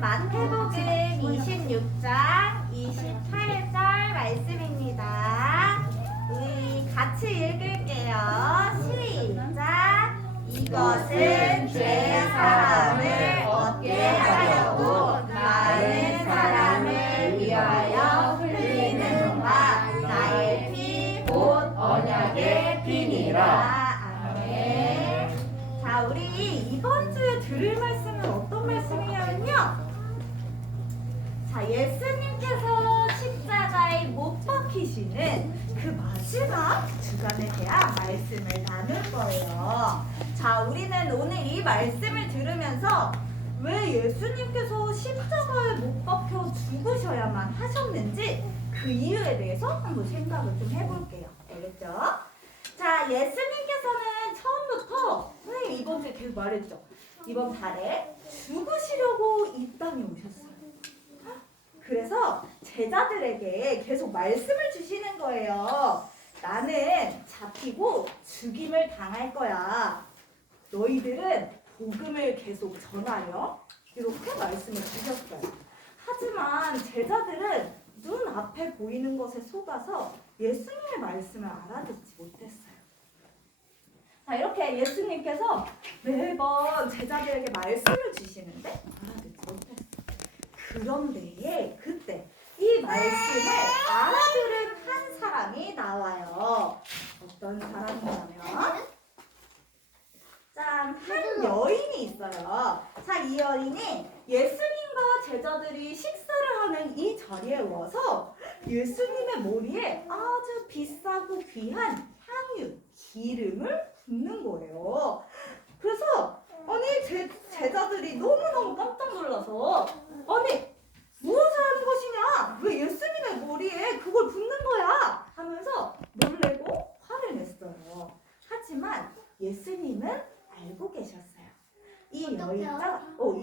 마태복음 26장 28절 말씀입니다. 우리 같이 읽을게요. 시작! 이것은 죄 사함을 얻게 하려고 많은 사람을 위하여 흘리는 바 나의 피 곧 언약의 피니라. 아멘. 자, 우리 이번 주에 들을 말씀은 어떤 말씀이냐면요. 자, 예수님께서 십자가에 못 박히시는 그 마지막 주간에 대한 말씀을 나눌 거예요. 자, 우리는 오늘 이 말씀을 들으면서 왜 예수님께서 십자가에 못 박혀 죽으셔야만 하셨는지 그 이유에 대해서 한번 생각을 좀 해볼게요. 알겠죠? 자, 예수님께서는 처음부터 선생님 이번 주에 계속 말했죠. 이번 달에 죽으시려고 이 땅에 오셨어요. 그래서 제자들에게 계속 말씀을 주시는 거예요. 나는 잡히고 죽임을 당할 거야. 너희들은 복음을 계속 전하려. 이렇게 말씀을 주셨어요. 하지만 제자들은 눈앞에 보이는 것에 속아서 예수님의 말씀을 알아듣지 못했어요. 자, 이렇게 예수님께서 매번 제자들에게 말씀을 주시는데 알아듣지 못했어요. 그런데 그때 이 말씀을 알아들은 한 사람이 나와요. 어떤 사람이냐면 짠, 한 여인이 있어요. 자, 이 여인이 예수님과 제자들이 식사를 하는 이 자리에 와서 예수님의 머리에 아주 비싸고 귀한 향유, 기름을 붓는 거예요. 그래서 아니 제자들이 너무너무 깜짝 놀라서 아니 무엇을 하는 것이냐? 왜 예수님의 머리에 그걸 붓는 거야? 하면서 놀래고 화를 냈어요. 하지만 예수님은 알고 계셨어요. 이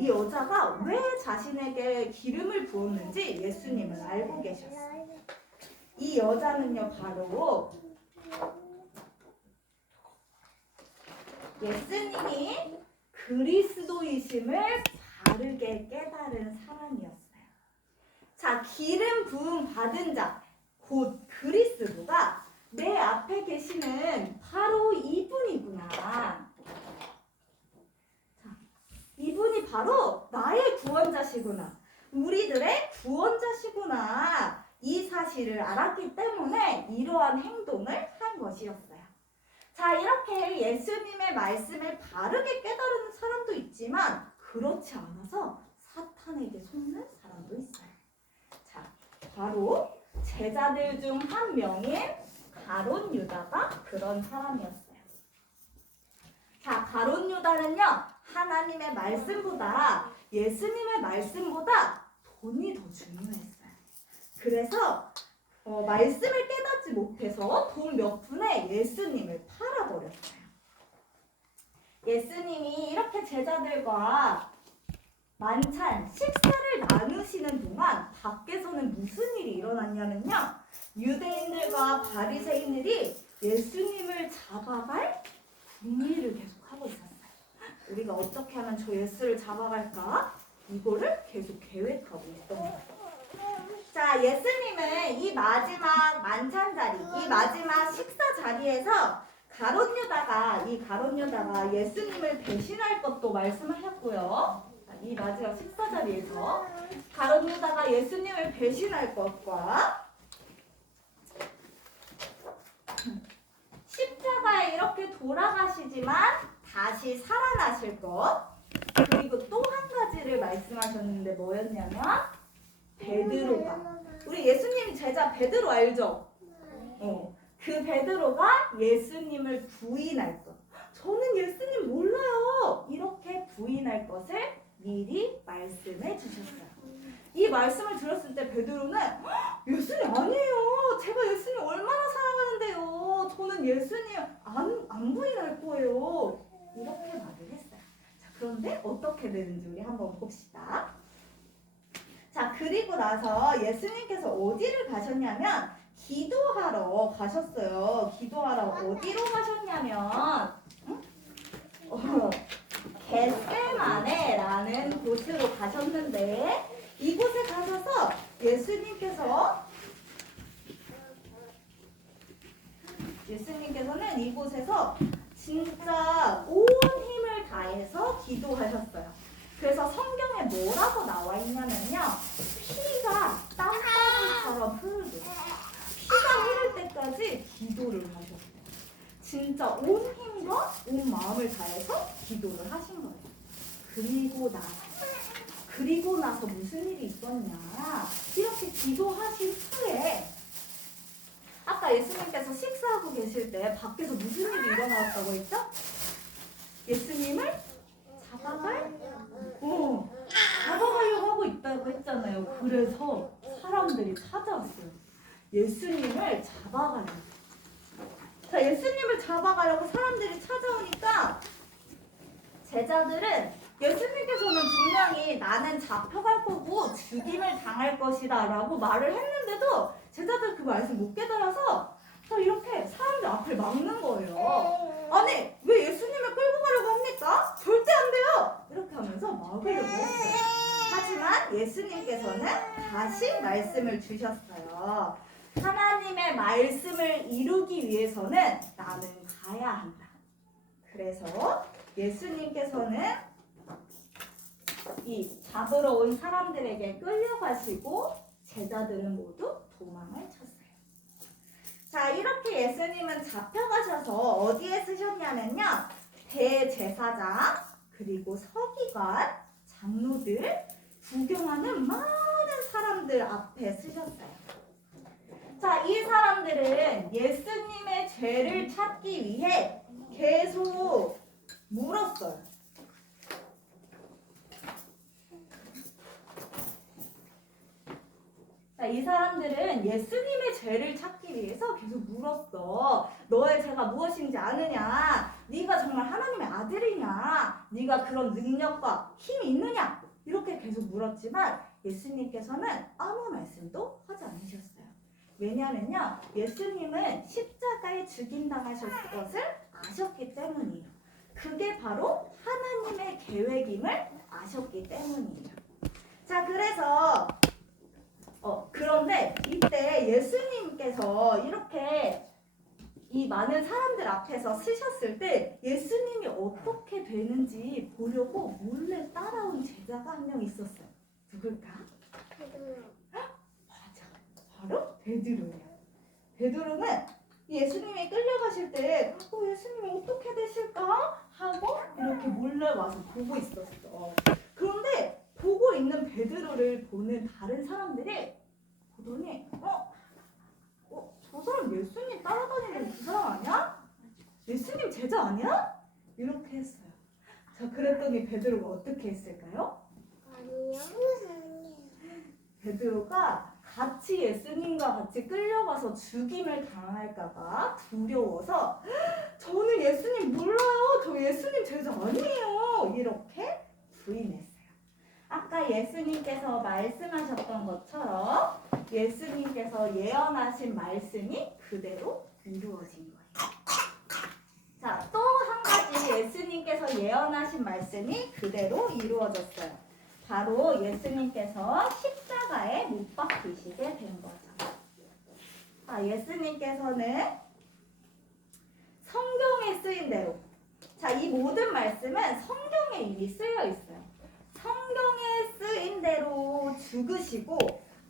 여자가 왜 자신에게 기름을 부었는지 예수님은 알고 계셨어요. 이 여자는요 바로 예수님이 그리스도이심을 바르게 깨달은 사람이었어요. 자, 기름 부음 받은 자, 곧 그리스도가 내 앞에 계시는 바로 이분이구나. 자, 이분이 바로 나의 구원자시구나. 우리들의 구원자시구나. 이 사실을 알았기 때문에 이러한 행동을 한 것이었어요. 자, 이렇게 예수님의 말씀을 바르게 깨달은 사람도 있지만 그렇지 않아서 사탄에게 속는 사람도 있어요. 자, 바로 제자들 중 한 명인 가룟 유다가 그런 사람이었어요. 자, 가룟 유다는요 하나님의 말씀보다 예수님의 말씀보다 돈이 더 중요했어요. 그래서 말씀을 깨닫지 못해서 돈 몇 푼에 예수님을 팔아버렸어요. 예수님이 이렇게 제자들과 만찬, 식사를 나누시는 동안 밖에서는 무슨 일이 일어났냐면요. 유대인들과 바리새인들이 예수님을 잡아갈 궁리를 계속하고 있었어요. 우리가 어떻게 하면 저 예수를 잡아갈까? 이거를 계속 계획하고 있던 거예요. 자, 예수님은 이 마지막 만찬 자리, 이 마지막 식사 자리에서 가룟 유다가 예수님을 배신할 것도 말씀하셨고요. 이 마지막 식사 자리에서 가룟 유다가 예수님을 배신할 것과 십자가에 이렇게 돌아가시지만 다시 살아나실 것, 그리고 또 한 가지를 말씀하셨는데 뭐였냐면 베드로가, 우리 예수님 제자 베드로 알죠? 그 베드로가 예수님을 부인할 것, 저는 예수님 몰라요, 이렇게 부인할 것을 미리 말씀해 주셨어요. 이 말씀을 들었을 때 베드로는 예수님 아니에요, 제가 예수님 얼마나 사랑하는데요, 저는 예수님 안 부인할 거예요, 이렇게 말을 했어요. 자, 그런데 어떻게 되는지 우리 한번 봅시다. 자, 그리고 나서 예수님께서 어디를 가셨냐면 기도하러 가셨어요. 기도하러 어디로 가셨냐면 겟세마네라는 곳으로 가셨는데 이곳에 가셔서 예수님께서는 이곳에서 진짜 온 힘을 다해서 기도하셨어요. 그래서 성경에 뭐라고 나와 있냐면요. 피가 땀방울처럼 흐르고 피가 흐를 때까지 기도를 하셨어요. 진짜 온 힘과 온 마음을 다해서 기도를 하신 거예요. 그리고 나서 무슨 일이 있었냐. 이렇게 기도하신 후에 아까 예수님께서 식사하고 계실 때 밖에서 무슨 일이 일어났다고 했죠? 예수님을 잡아가려고 하고 있다고 했잖아요. 그래서 사람들이 찾아왔어요. 예수님을 잡아가려고. 자, 예수님을 잡아가려고 사람들이 찾아오니까 제자들은 예수님께서는 분명히 나는 잡혀갈 거고 죽임을 당할 것이다 라고 말을 했는데도 제자들 그 말씀 못 깨달아서 이렇게 사람들 앞을 막는 거예요. 아니 왜 예수님을 끌고 가려고 합니까? 절대 안 돼요! 이렇게 하면서 막으려고 했어요. 하지만 예수님께서는 다시 말씀을 주셨어요. 하나님의 말씀을 이루기 위해서는 나는 가야 한다. 그래서 예수님께서는 이 잡으러 온 사람들에게 끌려가시고 제자들은 모두 도망을 쳤어요. 자, 이렇게 예수님은 잡혀가셔서 어디에 쓰셨냐면요. 대제사장, 그리고 서기관, 장로들, 구경하는 많은 사람들 앞에 쓰셨어요. 자, 이 사람들은 예수님의 죄를 찾기 위해 계속 물었어요. 자, 이 사람들은 예수님의 죄를 찾기 위해서 계속 물었어. 너의 죄가 무엇인지 아느냐? 네가 정말 하나님의 아들이냐? 네가 그런 능력과 힘이 있느냐? 이렇게 계속 물었지만 예수님께서는 아무 말씀도 하지 않으셨어요. 왜냐하면요, 예수님은 십자가에 죽임당하실 것을 아셨기 때문이에요. 그게 바로 하나님의 계획임을 아셨기 때문이에요. 자, 그래서 그런데 이때 예수님께서 이렇게 이 많은 사람들 앞에서 쓰셨을 때 예수님이 어떻게 되는지 보려고 몰래 따라온 제자가 한 명 있었어요. 누굴까? 맞아. 바로 베드로예요. 베드로는 예수님이 끌려가실 때 예수님이 어떻게 되실까? 하고 이렇게 몰래 와서 보고 있었어. 그런데 보고 있는 베드로를 보는 다른 사람들이 보더니 저 사람 예수님 따라다니는 그 사람 아니야? 예수님 제자 아니야? 이렇게 했어요. 자, 그랬더니 베드로가 어떻게 했을까요? 아니요. 베드로가 같이 예수님과 같이 끌려가서 죽임을 당할까봐 두려워서 저는 예수님 몰라요. 저 예수님 제자 아니에요. 이렇게 부인했어요. 아까 예수님께서 말씀하셨던 것처럼 예수님께서 예언하신 말씀이 그대로 이루어진 거예요. 자, 또 한 가지 예수님께서 예언하신 말씀이 그대로 이루어졌어요. 바로 예수님께서 십자가에 못 박히시게 된 거죠. 예수님께서는 성경에 쓰인 대로, 자, 이 모든 말씀은 성경에 이미 쓰여 있어요. 성경에 쓰인 대로 죽으시고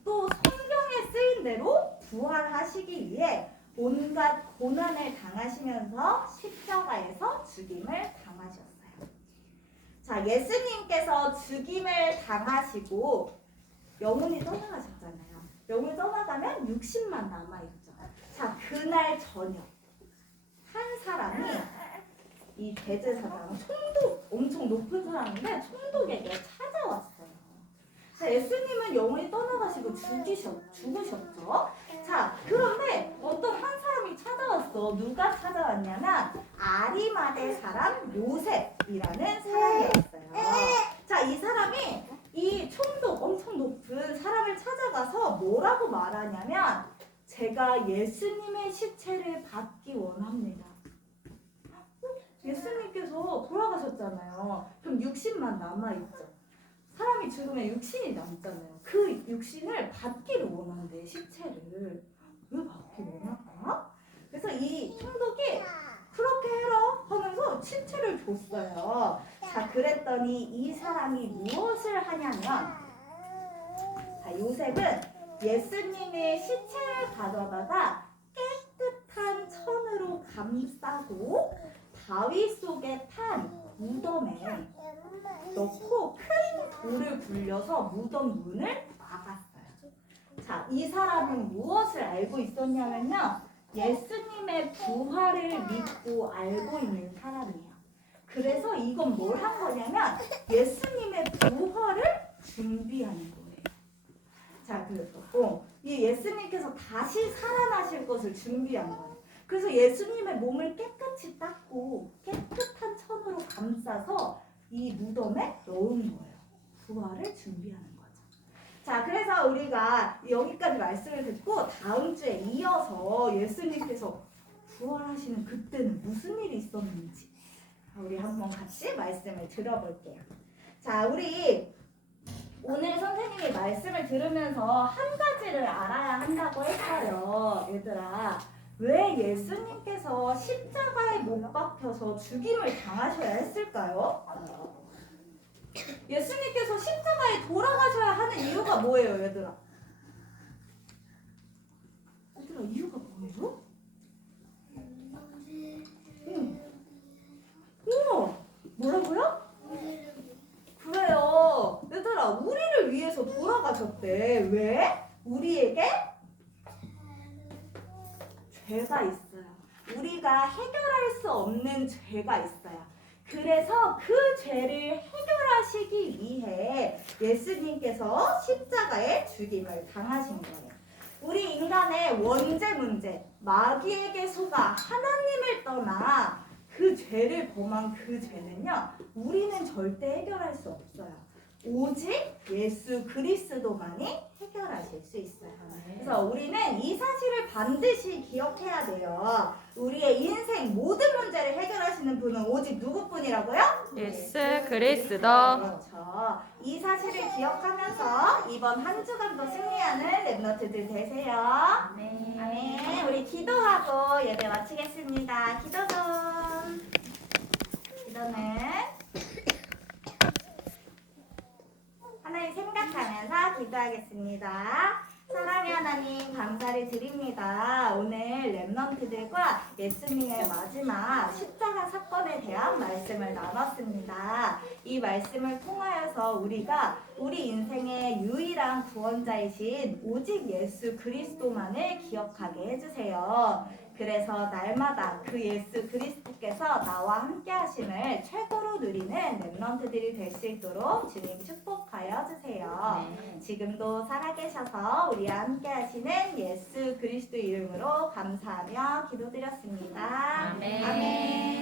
또 성경에 쓰인 대로 부활하시기 위해 온갖 고난을 당하시면서 십자가에서 죽임을 당하셨어요. 자, 예수님께서 죽임을 당하시고 영혼이 떠나가셨잖아요. 영혼이 떠나가면 60만 남아있죠. 자, 그날 저녁 한 사람이 이 대제사장 총독, 엄청 높은 사람인데 총독에게 찾아왔어요. 자, 예수님은 영혼이 떠나가시고 죽으셨죠. 자, 그런데 어떤 한 사람이 찾아왔어. 누가 찾아왔냐면 아리마대 사람 요셉이라는 사람이었어요. 자, 이 사람이 이 총독, 엄청 높은 사람을 찾아가서 뭐라고 말하냐면 제가 예수님의 시체를 받기 원합니다. 예수님께서 돌아가셨잖아요. 그럼 60만 남아있죠. 사람이 죽으면 육신이 남잖아요. 그 육신을 받기를 원하는데 시체를 왜 받기 원할까? 그래서 이 총독이 그렇게 해라 하면서 시체를 줬어요. 자, 그랬더니 이 사람이 무엇을 하냐면, 자, 요셉은 예수님의 시체를 가져다가 깨끗한 천으로 감싸고 바위 속에 탄 무덤에 넣고 큰 돌을 굴려서 무덤 문을 막았어요. 자, 이 사람은 무엇을 알고 있었냐면요, 예수님의 부활을 믿고 알고 있는 사람이에요. 그래서 이건 뭘 한 거냐면 예수님의 부활을 준비하는 거예요. 자, 그래서 이 예수님께서 다시 살아나실 것을 준비한 거예요. 그래서 예수님의 몸을 깨끗이 닦고 깨끗한 천으로 감싸서 이 무덤에 넣은 거예요. 부활을 준비하는 거죠. 자, 그래서 우리가 여기까지 말씀을 듣고 다음 주에 이어서 예수님께서 부활하시는 그때는 무슨 일이 있었는지 우리 한번 같이 말씀을 들어볼게요. 자, 우리 오늘 선생님이 말씀을 들으면서 한 가지를 알아야 한다고 했어요. 얘들아, 왜 예수님께서 십자가에 못 박혀서 죽임을 당하셔야 했을까요? 예수님께서 십자가에 돌아가셔야 하는 이유가 뭐예요, 얘들아? 얘들아, 이유가 뭐예요? 우와, 뭐라고요? 그래요. 얘들아, 우리를 위해서 돌아가셨대. 왜? 우리에게 죄가 있어요. 우리가 해결할 수 없는 죄가 있어요. 그래서 그 죄를 해결하시기 위해 예수님께서 십자가에 죽임을 당하신 거예요. 우리 인간의 원죄 문제, 마귀에게 속아 하나님을 떠나 그 죄를 범한 그 죄는요, 우리는 절대 해결할 수 없어요. 오직 예수 그리스도만이 해결하실 수 있어요. 그래서 우리는 이 사실을 반드시 기억해야 돼요. 우리의 인생 모든 문제를 해결하시는 분은 오직 누구뿐이라고요? 예수 그리스도. 그렇죠. 이 사실을 기억하면서 이번 한 주간도 승리하는 랩너트들 되세요. 아멘. 우리 기도하고 예배 마치겠습니다. 기도는 하나님 생각하면서 기도하겠습니다. 사랑의 하나님 감사를 드립니다. 오늘 랩넌트들과 예수님의 마지막 십자가 사건에 대한 말씀을 나눴습니다. 이 말씀을 통하여서 우리가 우리 인생의 유일한 구원자이신 오직 예수 그리스도만을 기억하게 해주세요. 그래서 날마다 그 예수 그리스도께서 나와 함께 하심을 최고로 누리는 랩넌트들이 될 수 있도록 주님 축복하여 주세요. 지금도 살아계셔서 우리와 함께 하시는 예수 그리스도 이름으로 감사하며 기도드렸습니다. 아멘. 아멘.